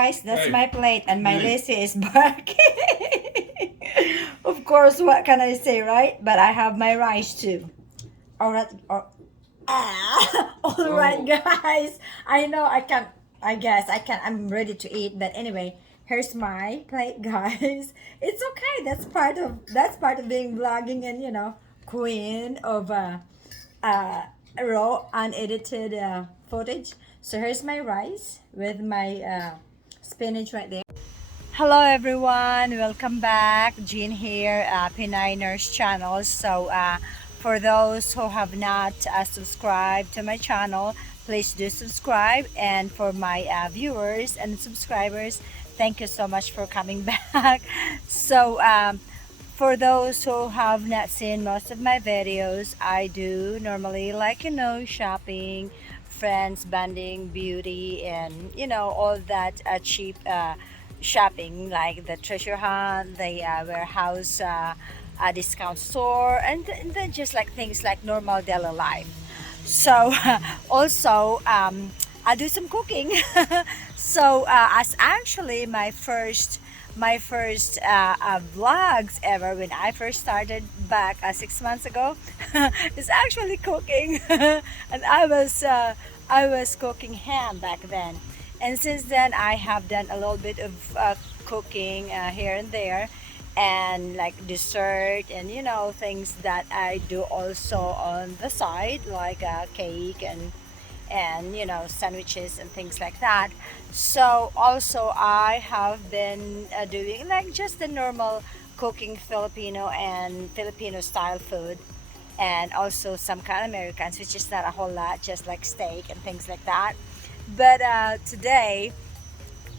Guys, that's Hey, my plate and my Pinay. Lacey is barking. Of course, what can I say, right? But I have my rice too. Alright, all right, Oh, guys. I know I can. I guess I can. I'm ready to eat. But anyway, here's my plate, guys. It's okay. That's part of being vlogging and queen of raw unedited footage. So here's my rice with my spinach right there. Hello everyone, welcome back. Jean here, Pinay Nurse Channel. So for those who have not subscribed to my channel, please do subscribe. And for my viewers and subscribers, thank you so much for coming back. So for those who have not seen most of my videos, I do normally shopping, friends, bonding, beauty, and all that cheap shopping like the treasure hunt, the warehouse discount store, and then just like things like normal daily life. So also I do some cooking. So as actually my first vlogs ever when I first started back 6 months ago is actually cooking, and I was cooking ham back then, and since then I have done a little bit of cooking here and there, and like dessert and things that I do also on the side like cake and sandwiches and things like that. So also I have been doing like just the normal cooking Filipino and Filipino style food, and also some kind of Americans, which is not a whole lot, just like steak and things like that. But today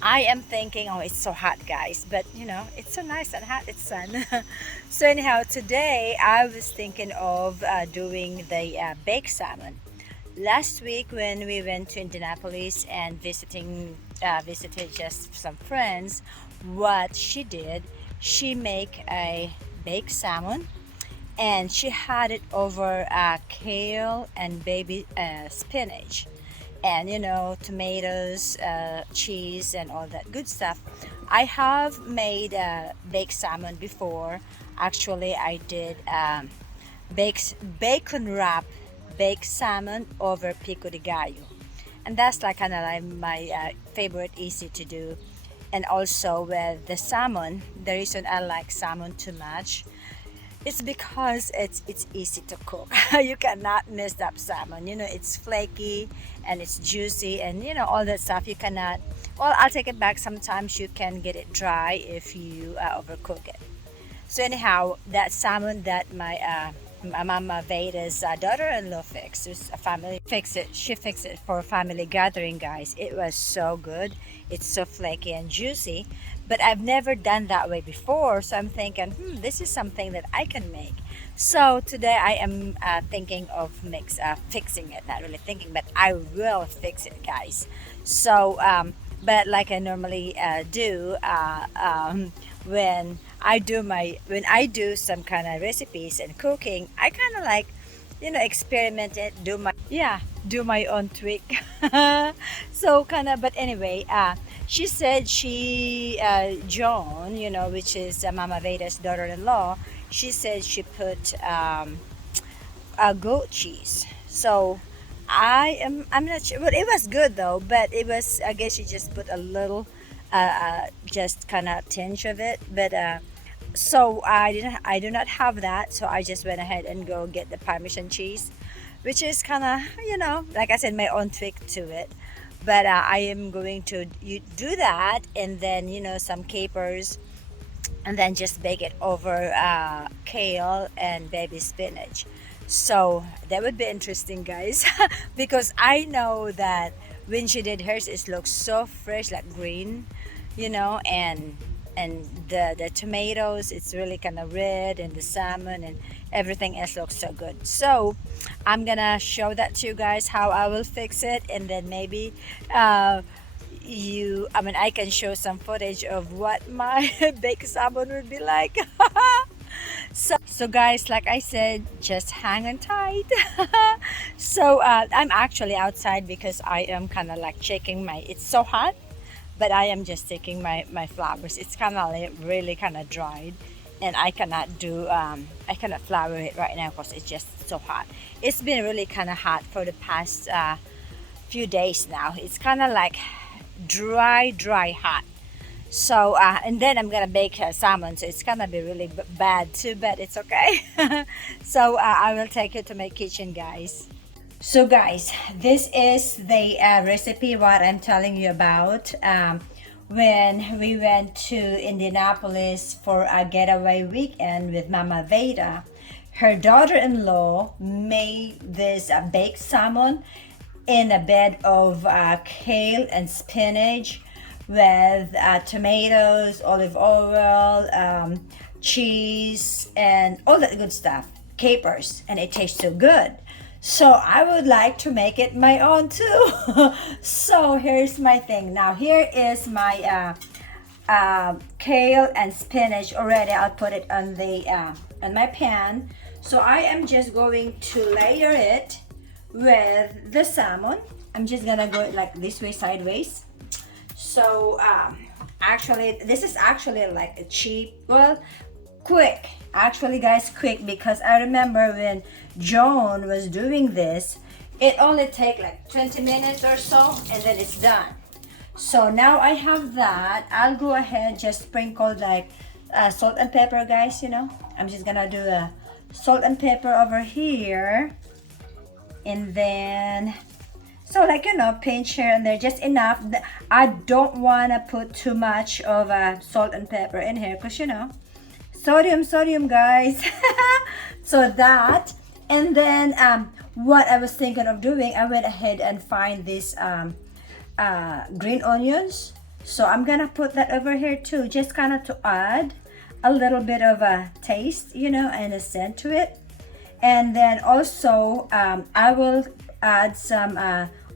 I am thinking, oh, it's so hot, guys, but it's so nice and hot, it's sun. So anyhow, today I was thinking of doing the baked salmon. Last week when we went to Indianapolis and visited just some friends, what she did, she make a baked salmon, and she had it over kale and baby spinach, and tomatoes, cheese, and all that good stuff. I have made baked salmon before. Actually, I did bacon wrap baked salmon over pico de gallo, and that's like kind of like my favorite, easy to do. And also with the salmon, the reason I like salmon too much, it's because it's easy to cook. You cannot mess up salmon. It's flaky and it's juicy, and all that stuff. You cannot. Well, I'll take it back. Sometimes you can get it dry if you overcook it. So anyhow, that salmon that my Mama Veda's daughter-in-law fixed. It was a family fix it. She fixed it for a family gathering, guys. It was so good. It's so flaky and juicy. But I've never done that way before, so I'm thinking, this is something that I can make. So today I am thinking of fixing it. Not really thinking, but I will fix it, guys. So but like I normally do when I do some kind of recipes and cooking, I kind of like experiment it, do my own tweak. So kind of, but anyway, she said Joan, which is Mama Veda's daughter-in-law, she said she put goat cheese. So I'm not sure, but it was good though. But it was, I guess she just put a little, just kind of tinge of it. But so I do not have that. So I just went ahead and go get the Parmesan cheese, which is kind of like I said, my own tweak to it. But I am going to do that, and then some capers, and then just bake it over kale and baby spinach. So that would be interesting, guys, because I know that when she did hers, it looks so fresh, like green, and the tomatoes, it's really kind of red, and the salmon and everything else looks so good. So I'm gonna show that to you guys how I will fix it, and then maybe uh, I can show some footage of what my baked salmon would be like. So guys, like I said, just hang on tight. So I'm actually outside because I am kind of like checking my, it's so hot, but I am just taking my flowers. It's kind of like really kind of dried, and I cannot do I cannot flour it right now because it's just so hot. It's been really kind of hot for the past few days now. It's kind of like dry hot. So and then I'm gonna bake salmon, so it's gonna be really bad too, but it's okay. So I will take you to my kitchen, guys. So guys, this is the recipe what I'm telling you about. When we went to Indianapolis for a getaway weekend with Mama Veda, her daughter-in-law made this baked salmon in a bed of kale and spinach with tomatoes, olive oil, cheese, and all that good stuff, capers, and it tastes so good. So I would like to make it my own too. So here's my thing. Now here is my kale and spinach already. I'll put it on the on my pan. So I am just going to layer it with the salmon. I'm just gonna go like this way, sideways. So actually this is actually like a cheap, well, quick, actually guys, quick, because I remember when Joan was doing this, it only take like 20 minutes or so and then it's done. So now I have that. I'll go ahead, just sprinkle like salt and pepper, guys. You know, I'm just gonna do a salt and pepper over here, and then so like, you know, pinch here and there, just enough. I don't want to put too much of salt and pepper in here because, you know, sodium guys. So that, and then what I was thinking of doing, I went ahead and find these green onions. So I'm gonna put that over here too, just kind of to add a little bit of a taste, you know, and a scent to it. And then also I will add some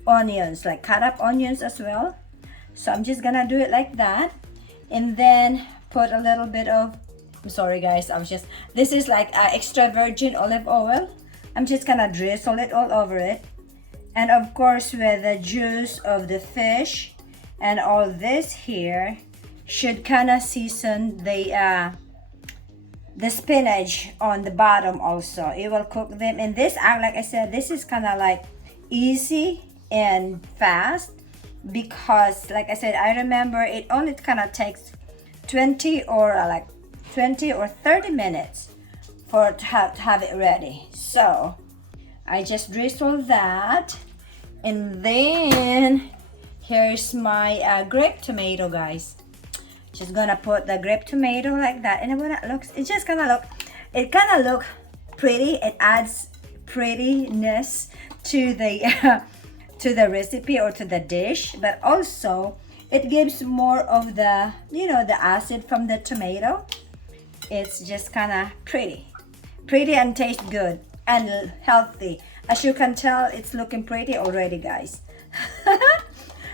onions, like cut up onions as well. So I'm just gonna do it like that, and then put a little bit of, I'm sorry guys, this is like extra virgin olive oil. I'm just gonna drizzle it all over it, and of course with the juice of the fish and all this here should kind of season the spinach on the bottom also. It will cook them, and this, like I said, this is kind of like easy and fast because, like I said, I remember it only kind of takes 20 or 30 minutes for to have it ready. So I just drizzle that, and then here's my grape tomato, guys. Just gonna put the grape tomato like that, and when it looks, it just kind of look pretty. It adds prettiness to the to the recipe or to the dish, but also it gives more of the, you know, the acid from the tomato. It's just kind of pretty and tastes good and healthy. As you can tell, it's looking pretty already, guys.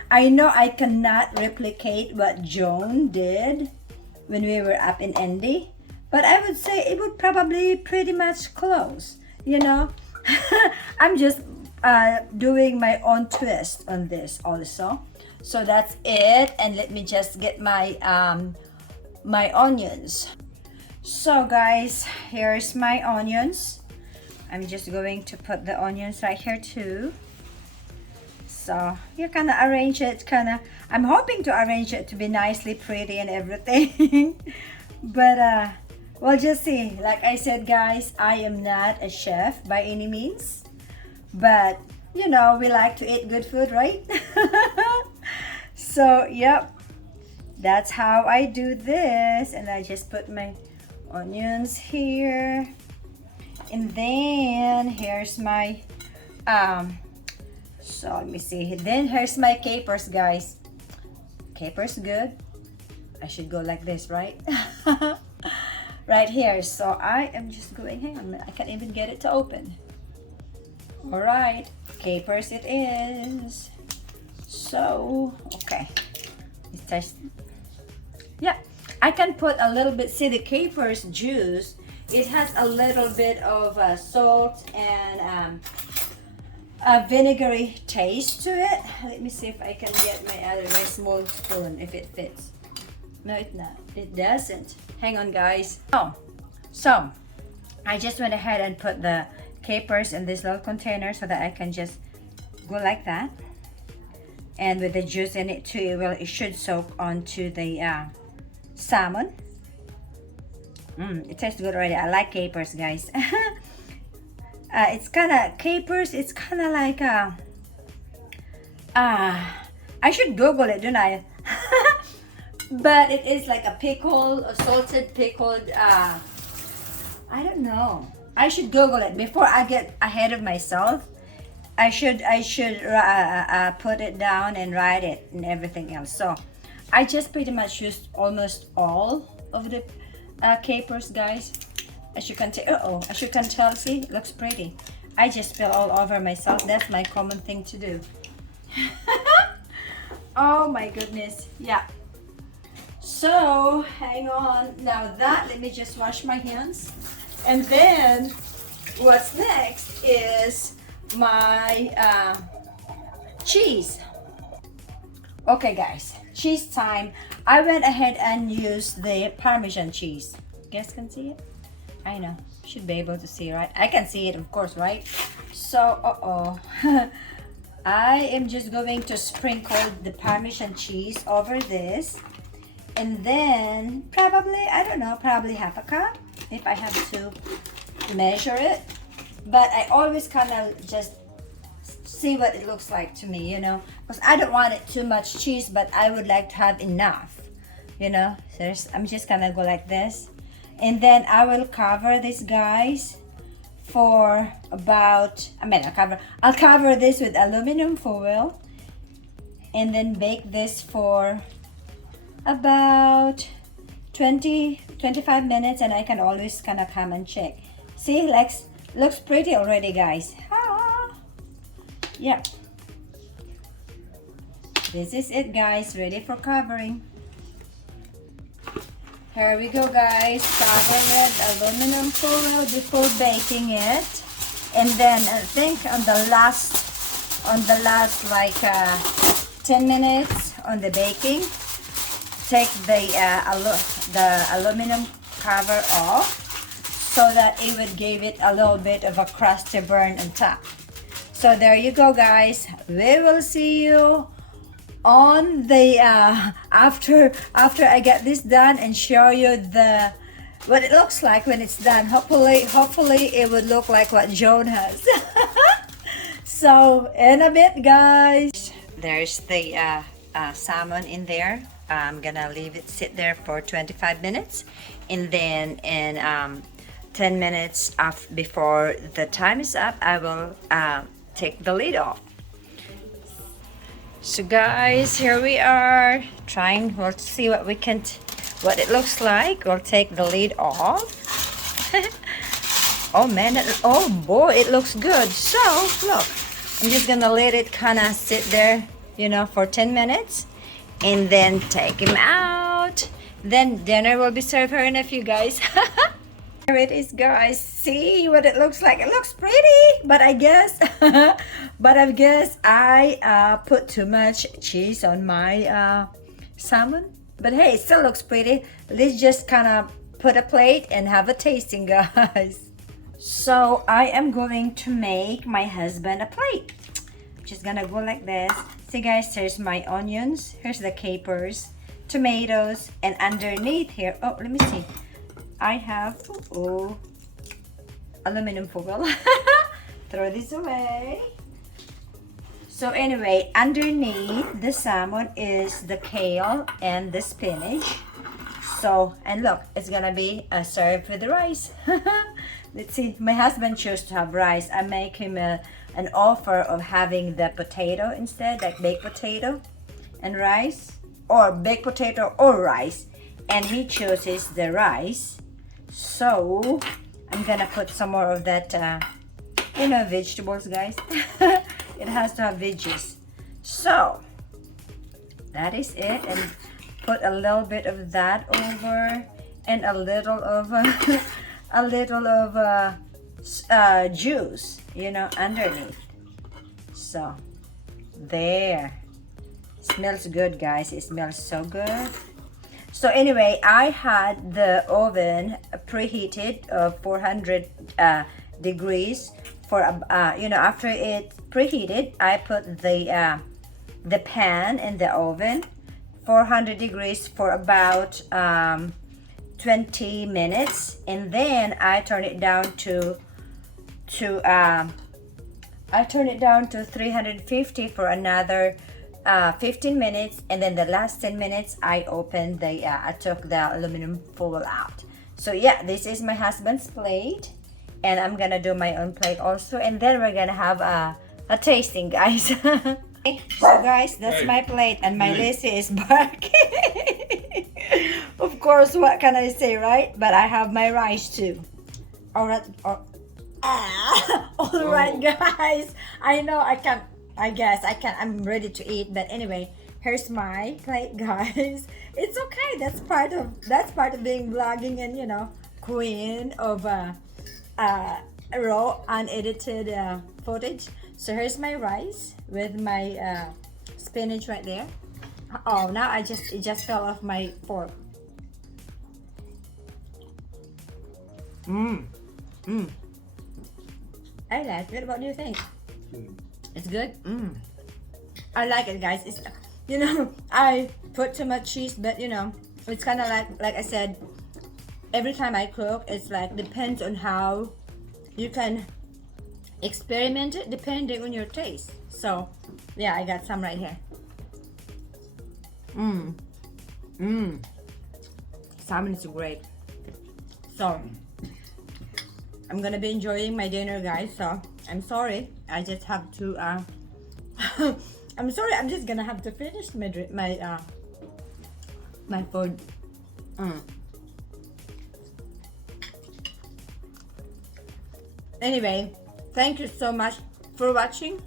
I know I cannot replicate what Joan did when we were up in Indy, but I would say it would probably pretty much close, you know. I'm just doing my own twist on this also. So that's it, and let me just get my my onions. So guys, here's my onions. I'm just going to put the onions right here too. So you kind of arrange it, I'm hoping to arrange it to be nicely pretty and everything. But we'll just see. Like I said, guys, I am not a chef by any means, but you know, we like to eat good food, right? So yep, that's how I do this. And I just put my onions here, and then here's my so let me see, then here's my capers, guys. Capers good. I should go like this, right? Right here. So I am just going, hang on a minute, I can't even get it to open. All right, capers it is. So okay, it's just, yeah, I can put a little bit. See, the capers juice, it has a little bit of salt and a vinegary taste to it. Let me see if I can get my small spoon if it fits. No, it not. It doesn't. Hang on, guys. Oh, so I just went ahead and put the capers in this little container so that I can just go like that. And with the juice in it too, it should soak onto the salmon. It tastes good already. I like capers, guys. It's kind of capers. It's kind of like I should Google it, don't I? But it is like a pickle, a salted pickled. I don't know. I should Google it before I get ahead of myself. I should put it down and write it and everything else. So I just pretty much used almost all of the capers, guys. As you can tell, as you can tell, see, it looks pretty. I just spill all over myself. That's my common thing to do. Oh my goodness, yeah. So hang on. Now that, let me just wash my hands, and then what's next is my cheese. Okay, guys, cheese time. I went ahead and used the Parmesan cheese. You guys can see it? I know, should be able to see, right? I can see it, of course, right? So, I am just going to sprinkle the Parmesan cheese over this, and then probably, I don't know, probably half a cup if I have to measure it. But I always kind of just see what it looks like to me, you know, because I don't want it too much cheese, but I would like to have enough, you know. So I'm just gonna go like this, and then I will cover this, guys, for about, I'll cover this with aluminum foil, and then bake this for about 20-25 minutes, and I can always kind of come and check. See, like, looks pretty already, guys. Yeah, this is it, guys, ready for covering. Here we go, guys. Cover with aluminum foil before baking it, and then I think on the last like 10 minutes on the baking, take the aluminum cover off so that it would give it a little bit of a crust to burn on top. So there you go, guys. We will see you on the after I get this done and show you what it looks like when it's done. Hopefully it would look like what Joan has. So in a bit, guys. There's the salmon in there. I'm gonna leave it sit there for 25 minutes, and then in 10 minutes before the time is up, I will take the lid off. So guys, here we are trying. We'll see what what it looks like. We'll take the lid off. Oh man, oh boy, it looks good. So look, I'm just gonna let it kind of sit there, you know, for 10 minutes, and then take him out. Then dinner will be served here in a few, guys. Here it is, guys. See what it looks like. It looks pretty, but I guess I put too much cheese on my salmon. But hey, it still looks pretty. Let's just kind of put a plate and have a tasting, guys. So I am going to make my husband a plate. Just gonna go like this. See, guys, there's my onions. Here's the capers, tomatoes, and underneath here, oh, let me see. I have aluminum foil. Throw this away. So anyway, underneath the salmon is the kale and the spinach. So, and look, it's gonna be served with the rice. Let's see, my husband chose to have rice. I make him an offer of having the potato instead, like baked potato and rice, or baked potato or rice, and he chooses the rice. So I'm gonna put some more of that, you know, vegetables, guys. It has to have veggies. So that is it, and put a little bit of that over, and a little of juice, you know, underneath. So there, smells good, guys. It smells so good. So anyway, I had the oven preheated of 400 degrees for you know, after it preheated, I put the pan in the oven 400 degrees for about 20 minutes, and then I turn it down to 350 for another 15 minutes, and then the last 10 minutes I opened I took the aluminum foil out. So yeah, this is my husband's plate, and I'm gonna do my own plate also, and then we're gonna have a tasting, guys. So guys, that's my plate, and my Lizzie is barking. Of course, what can I say, right? But I have my rice too. All right, all right, guys. I know I can. I guess I can. I'm ready to eat. But anyway, here's my plate, guys. It's okay. That's part of being vlogging, and you know, queen of raw unedited footage. So here's my rice with my spinach right there. Oh, now it just fell off my fork. I like it. What do you think? It's good. I like it, guys. It's, you know, I put too much cheese, but you know, it's kind of like I said, every time I cook, it's like depends on how you can experiment it depending on your taste. So yeah, I got some right here. Salmon is great. So I'm gonna be enjoying my dinner, guys. So I'm sorry, I just have to I'm sorry, I'm just gonna have to finish my food. Anyway, thank you so much for watching.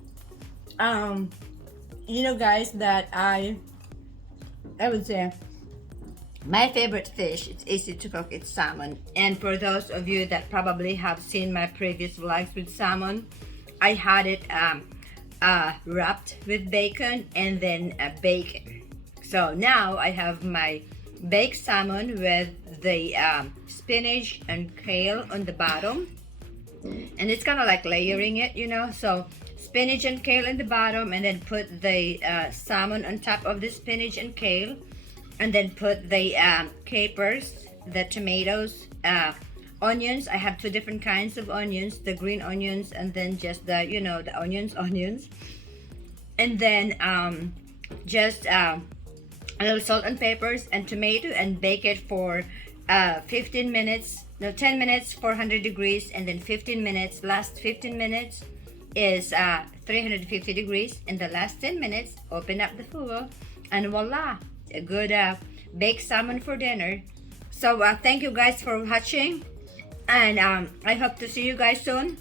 You know, guys, that I would say my favorite fish, it's easy to cook, it's salmon. And for those of you that probably have seen my previous vlogs with salmon, I had it wrapped with bacon and then bacon. So now I have my baked salmon with the spinach and kale on the bottom, and it's kind of like layering it, you know. So spinach and kale in the bottom, and then put the salmon on top of the spinach and kale, and then put the capers, the tomatoes, onions. I have two different kinds of onions, the green onions, and then just the, you know, the onions, and then just a little salt and peppers and tomato, and bake it for 10 minutes 400 degrees, and then 15 minutes, last 15 minutes is 350 degrees, and the last 10 minutes open up the foil, and voila, a good baked salmon for dinner. So thank you guys for watching, and I hope to see you guys soon,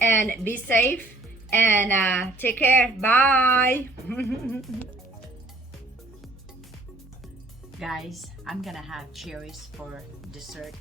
and be safe, and take care. Bye. Guys, I'm gonna have cherries for dessert.